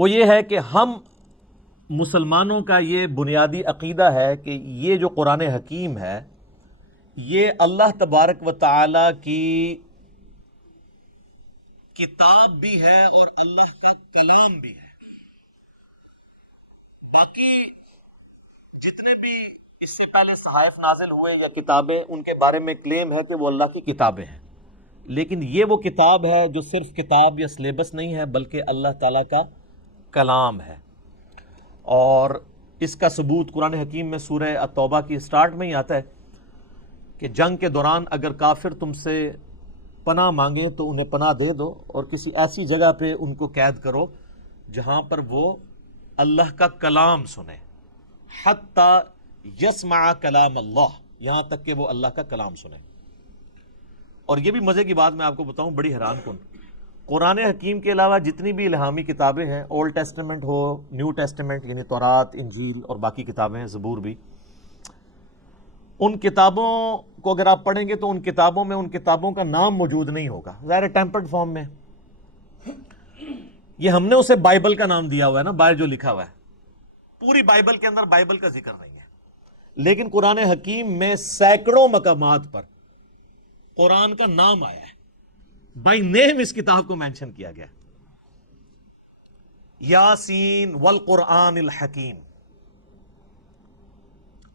وہ یہ ہے کہ ہم مسلمانوں کا یہ بنیادی عقیدہ ہے کہ یہ جو قرآن حکیم ہے یہ اللہ تبارک و تعالی کی کتاب بھی ہے اور اللہ کا کلام بھی ہے. باقی جتنے بھی اس سے پہلے صحائف نازل ہوئے یا کتابیں، ان کے بارے میں کلیم ہے کہ وہ اللہ کی کتابیں ہیں، لیکن یہ وہ کتاب ہے جو صرف کتاب یا سلیبس نہیں ہے بلکہ اللہ تعالیٰ کا کلام ہے. اور اس کا ثبوت قرآن حکیم میں سورہ التوبہ کی سٹارٹ میں ہی آتا ہے کہ جنگ کے دوران اگر کافر تم سے پناہ مانگیں تو انہیں پناہ دے دو اور کسی ایسی جگہ پہ ان کو قید کرو جہاں پر وہ اللہ کا کلام سنیں، حتی یسمع کلام اللہ، یہاں تک کہ وہ اللہ کا کلام سنیں. اور یہ بھی مزے کی بات میں آپ کو بتاؤں، بڑی حیران کن، قرآن حکیم کے علاوہ جتنی بھی الہامی کتابیں ہیں، اولڈ ٹیسٹمنٹ ہو، نیو ٹیسٹمنٹ یعنی تورات، انجیل اور باقی کتابیں ہیں، زبور بھی، ان کتابوں کو اگر آپ پڑھیں گے تو ان کتابوں میں ان کتابوں کا نام موجود نہیں ہوگا، ظاہر ٹیمپرڈ فارم میں. یہ ہم نے اسے بائبل کا نام دیا ہوا ہے نا، باہر جو لکھا ہوا ہے، پوری بائبل کے اندر بائبل کا ذکر نہیں ہے، لیکن قرآن حکیم میں سینکڑوں مقامات پر قرآن کا نام آیا ہے، بائی نیم اس کتاب کو مینشن کیا گیا. یاسین والقرآن الحکیم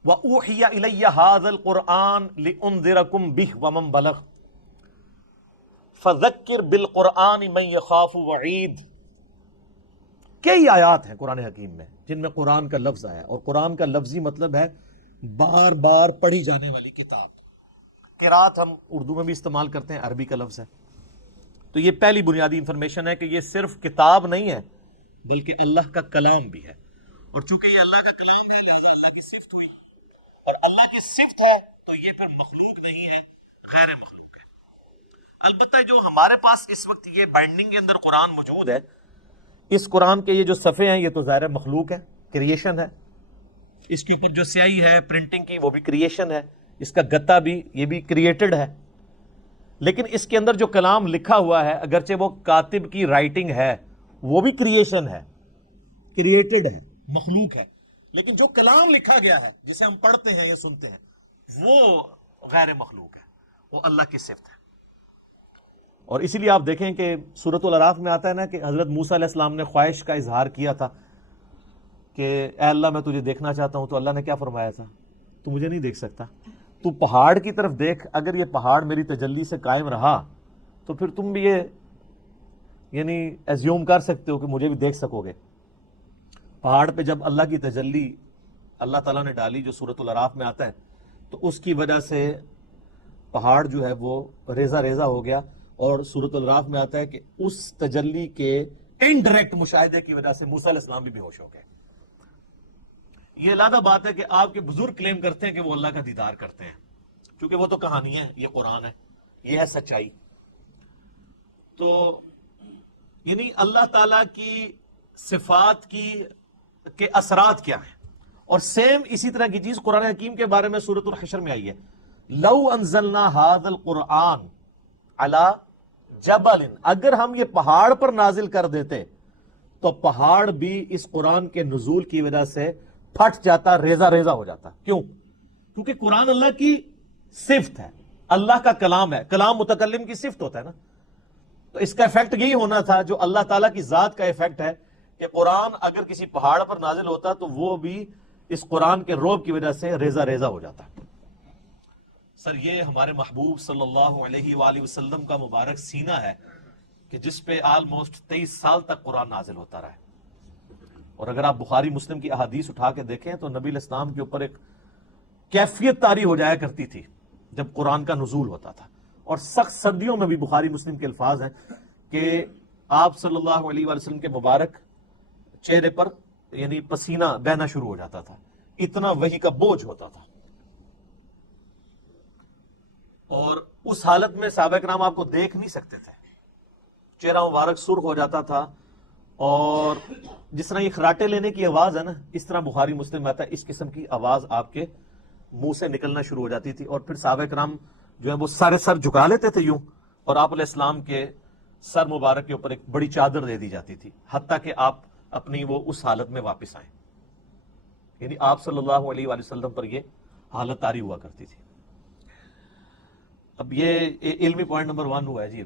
وَأُوحِيَ إِلَيَّ هَذَا الْقُرْآنُ لِأُنذِرَكُمْ بِهِ وَمَنْ بَلَغَ فَذَكِّرْ بِالْقُرْآنِ مَنْ يَخَافُ وَعِيدٍ. کئی آیات ہیں قرآن حکیم میں جن میں قرآن کا لفظ آیا، اور قرآن کا لفظی مطلب ہے بار بار پڑھی جانے والی کتاب. قرات ہم اردو میں بھی استعمال کرتے ہیں، عربی کا لفظ ہے. تو یہ پہلی بنیادی انفارمیشن ہے کہ یہ صرف کتاب نہیں ہے بلکہ اللہ کا کلام بھی ہے. اور چونکہ یہ اللہ کا کلام ہے لہذا اللہ کی صفت ہوئی، اور اللہ کی صفت ہے تو یہ پھر مخلوق نہیں ہے، غیر مخلوق ہے. البتہ جو ہمارے پاس اس وقت یہ بائنڈنگ کے اندر قرآن موجود ہے، اس قرآن کے یہ جو صفحے ہیں یہ تو ظاہر مخلوق ہے، کریشن ہے. اس کے اوپر جو سیاہی ہے پرنٹنگ کی وہ بھی کریشن ہے، اس کا گتا بھی یہ بھی کریٹڈ ہے. لیکن اس کے اندر جو کلام لکھا ہوا ہے اگرچہ وہ کاتب کی رائٹنگ ہے وہ بھی کریشن ہے، کریٹڈ ہے، مخلوق ہے، لیکن جو کلام لکھا گیا ہے جسے ہم پڑھتے ہیں یا سنتے ہیں وہ غیر مخلوق ہے، وہ اللہ کی صفت ہے. اور اسی لیے آپ دیکھیں کہ سورۃ الاعراف میں آتا ہے نا کہ حضرت موسیٰ علیہ السلام نے خواہش کا اظہار کیا تھا کہ اے اللہ میں تجھے دیکھنا چاہتا ہوں، تو اللہ نے کیا فرمایا تھا؟ تو مجھے نہیں دیکھ سکتا، تو پہاڑ کی طرف دیکھ، اگر یہ پہاڑ میری تجلی سے قائم رہا تو پھر تم بھی یہ یعنی ایزیوم کر سکتے ہو کہ مجھے بھی دیکھ سکو گے. پہاڑ پہ جب اللہ کی تجلی اللہ تعالیٰ نے ڈالی جو سورۃ الاعراف میں آتا ہے تو اس کی وجہ سے پہاڑ جو ہے وہ ریزہ ریزہ ہو گیا، اور سورۃ الاعراف میں آتا ہے کہ اس تجلی کے انڈائریکٹ مشاہدے کی وجہ سے موسیٰ علیہ السلام بھی بے ہوش ہو گئے. یہ علیحدہ بات ہے کہ آپ کے بزرگ کلیم کرتے ہیں کہ وہ اللہ کا دیدار کرتے ہیں، کیونکہ وہ تو کہانی ہے، یہ قرآن ہے، یہ ہے سچائی. تو یعنی اللہ تعالیٰ کی صفات کے اثرات کیا ہیں. اور سیم اسی طرح کی چیز قرآن حکیم کے بارے میں سورۃ الحشر میں آئی ہے، لو انزلنا هذا القرآن علی جبل، اگر ہم یہ پہاڑ پر نازل کر دیتے تو پہاڑ بھی اس قرآن کے نزول کی وجہ سے پھٹ جاتا، ریزہ ریزہ ہو جاتا. کیوں؟ کیونکہ قرآن اللہ کی صفت ہے، اللہ کا کلام ہے، کلام متکلم کی صفت ہوتا ہے نا. تو اس کا ایفیکٹ یہی ہونا تھا جو اللہ تعالیٰ کی ذات کا ایفیکٹ ہے کہ قرآن اگر کسی پہاڑ پر نازل ہوتا تو وہ بھی اس قرآن کے روب کی وجہ سے ریزہ ریزہ ہو جاتا. سر یہ ہمارے محبوب صلی اللہ علیہ وآلہ وسلم کا مبارک سینہ ہے کہ جس پہ آلموسٹ 23 سال تک قرآن نازل ہوتا رہا ہے. اور اگر آپ بخاری مسلم کی احادیث اٹھا کے دیکھیں تو نبی علیہ السلام کے اوپر ایک کیفیت طاری ہو جایا کرتی تھی جب قرآن کا نزول ہوتا تھا. اور سخت سردیوں میں بھی بخاری مسلم کے الفاظ ہیں کہ آپ صلی اللہ علیہ وآلہ وسلم کے مبارک چہرے پر یعنی پسینہ بہنا شروع ہو جاتا تھا، اتنا وحی کا بوجھ ہوتا تھا. اور اس حالت میں صحابہ کرام آپ کو دیکھ نہیں سکتے تھے، چہرہ مبارک سرخ ہو جاتا تھا. اور جس طرح یہ خراٹے لینے کی آواز ہے نا، اس طرح بخاری مسلم میں آتا ہے اس قسم کی آواز آپ کے منہ سے نکلنا شروع ہو جاتی تھی. اور پھر صحابہ کرام جو ہے وہ سارے سر جھکا لیتے تھے یوں، اور آپ علیہ السلام کے سر مبارک کے اوپر ایک بڑی چادر دے دی جاتی تھی، حتیٰ کہ آپ اپنی وہ اس حالت میں واپس آئیں. یعنی آپ صلی اللہ علیہ وآلہ وسلم پر یہ حالت طاری ہوا کرتی تھی. اب یہ علمی پوائنٹ نمبر 1 ہوا ہے جی.